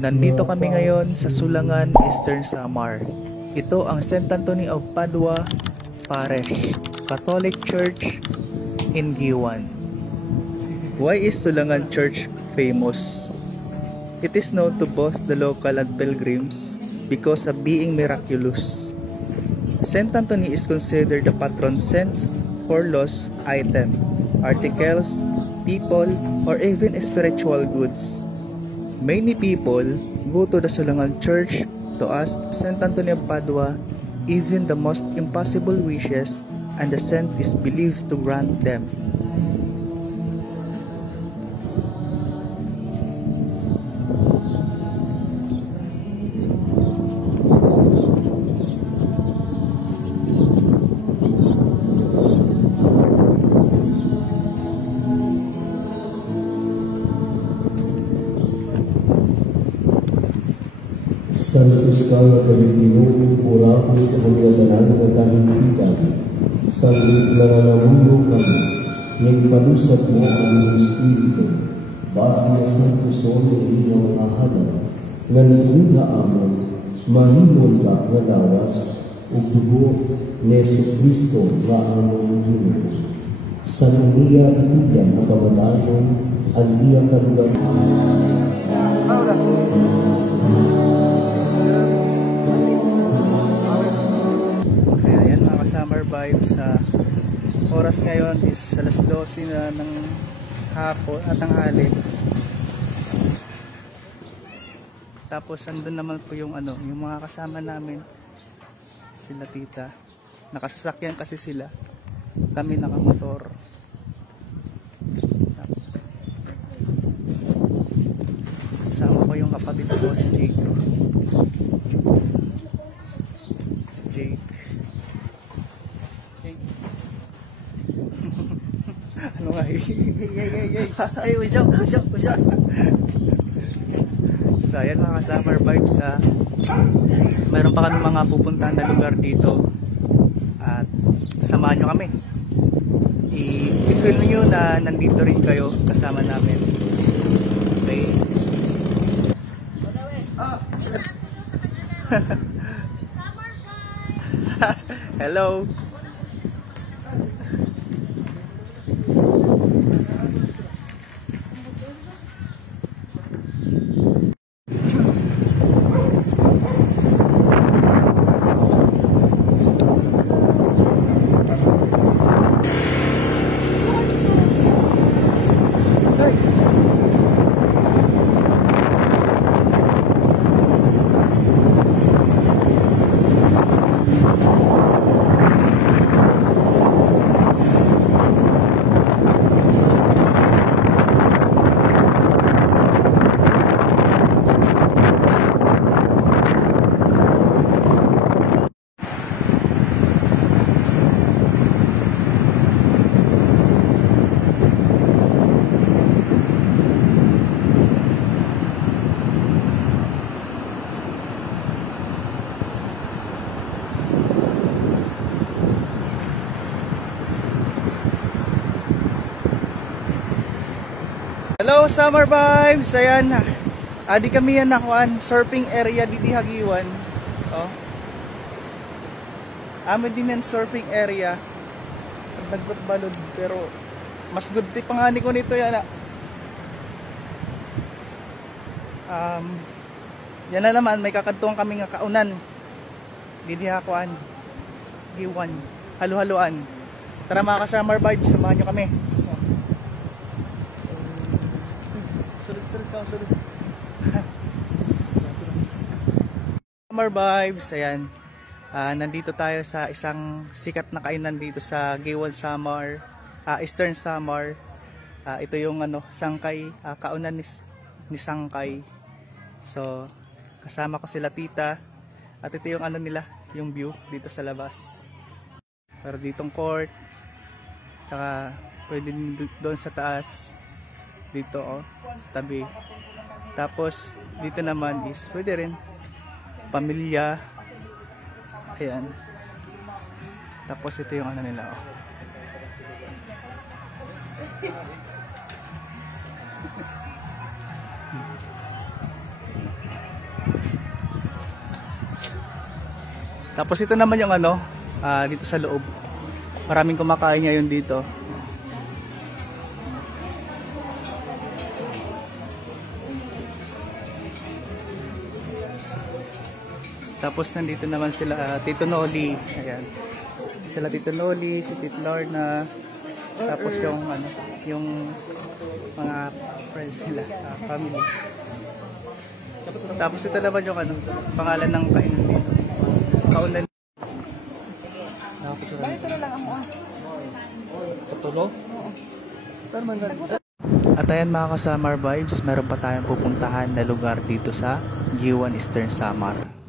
Nandito kami ngayon sa Sulangan, Eastern Samar. Ito ang St. Anthony of Padua Parish, Catholic Church in Giwan. Why is Sulangan Church famous? It is known to both the local and pilgrims because of being miraculous. St. Anthony is considered the patron saint for lost items, articles, people, or even spiritual goods. Many people go to the Sulangan Church to ask St. Anthony of Padua even the most impossible wishes, and the saint is believed to grant them. Santos ka nga kabilinuong purapit ang mga tanan ng kahintikan. Sanggit na nanamuno kami, ng palusat mo ang Espiritu, base na sa puson ng iyong mga hanap, nga nitula amon, mahimon ka nga lawas, o dugo ni Jesucristo nga amon Ginoo. Sa niya iyan ang kamatayon, ang iyang kalugan. Summer vibes sa oras ngayon is alas 12 na ng hapon at tanghali. Tapos andun naman po yung yung mga kasama namin, sila tita. Nakasasakyan kasi sila. Kami nakamotor. Kasama ko yung kapatid ko si Jake. Ano nga ay usok. So ayan mga summer vibes, mayroon pa kami mga pupuntahan na lugar dito at samahan nyo kami. I-feel nyo na nandito rin kayo kasama namin. Okay. Hello. Hello summer vibes. Ayan, adi kami yan nakuan surfing area didi Hagiwan. Amin din yan surfing area. Nagbalod pero mas good tip pangani ko nito yan. Yan na naman, may kakadtuan kami nga kaunan didi hakuan Hagiwan, halo-haloan. Tara mga ka-summer vibes, samahan nyo kami. Summer vibes, ayan. Nandito tayo sa isang sikat na kainan dito sa Giwan Samar, Eastern Samar. Ito yung Sangkay, kaunan ni Sangkay. So kasama ko sila tita at ito yung nila, yung view dito sa labas. Pero ditong court, tsaka pwede doon sa taas. Dito sa tabi. Tapos dito naman is pwede rin pamilya. Ayan. Tapos ito yung nila Tapos ito naman yung ano, dito sa loob. Maraming kumakain ngayon dito. Tapos nandito naman sila Tito Noli. Ayan. Sila Tito Noli, si Tito Lorna. Tapos yung ano, yung mga friends nila, family. Tapos ito naman yung ano, pangalan ng kainan dito. Kaunan. At ayan mga ka-Samar vibes, meron pa tayong pupuntahan na lugar dito sa Giwan Eastern Samar.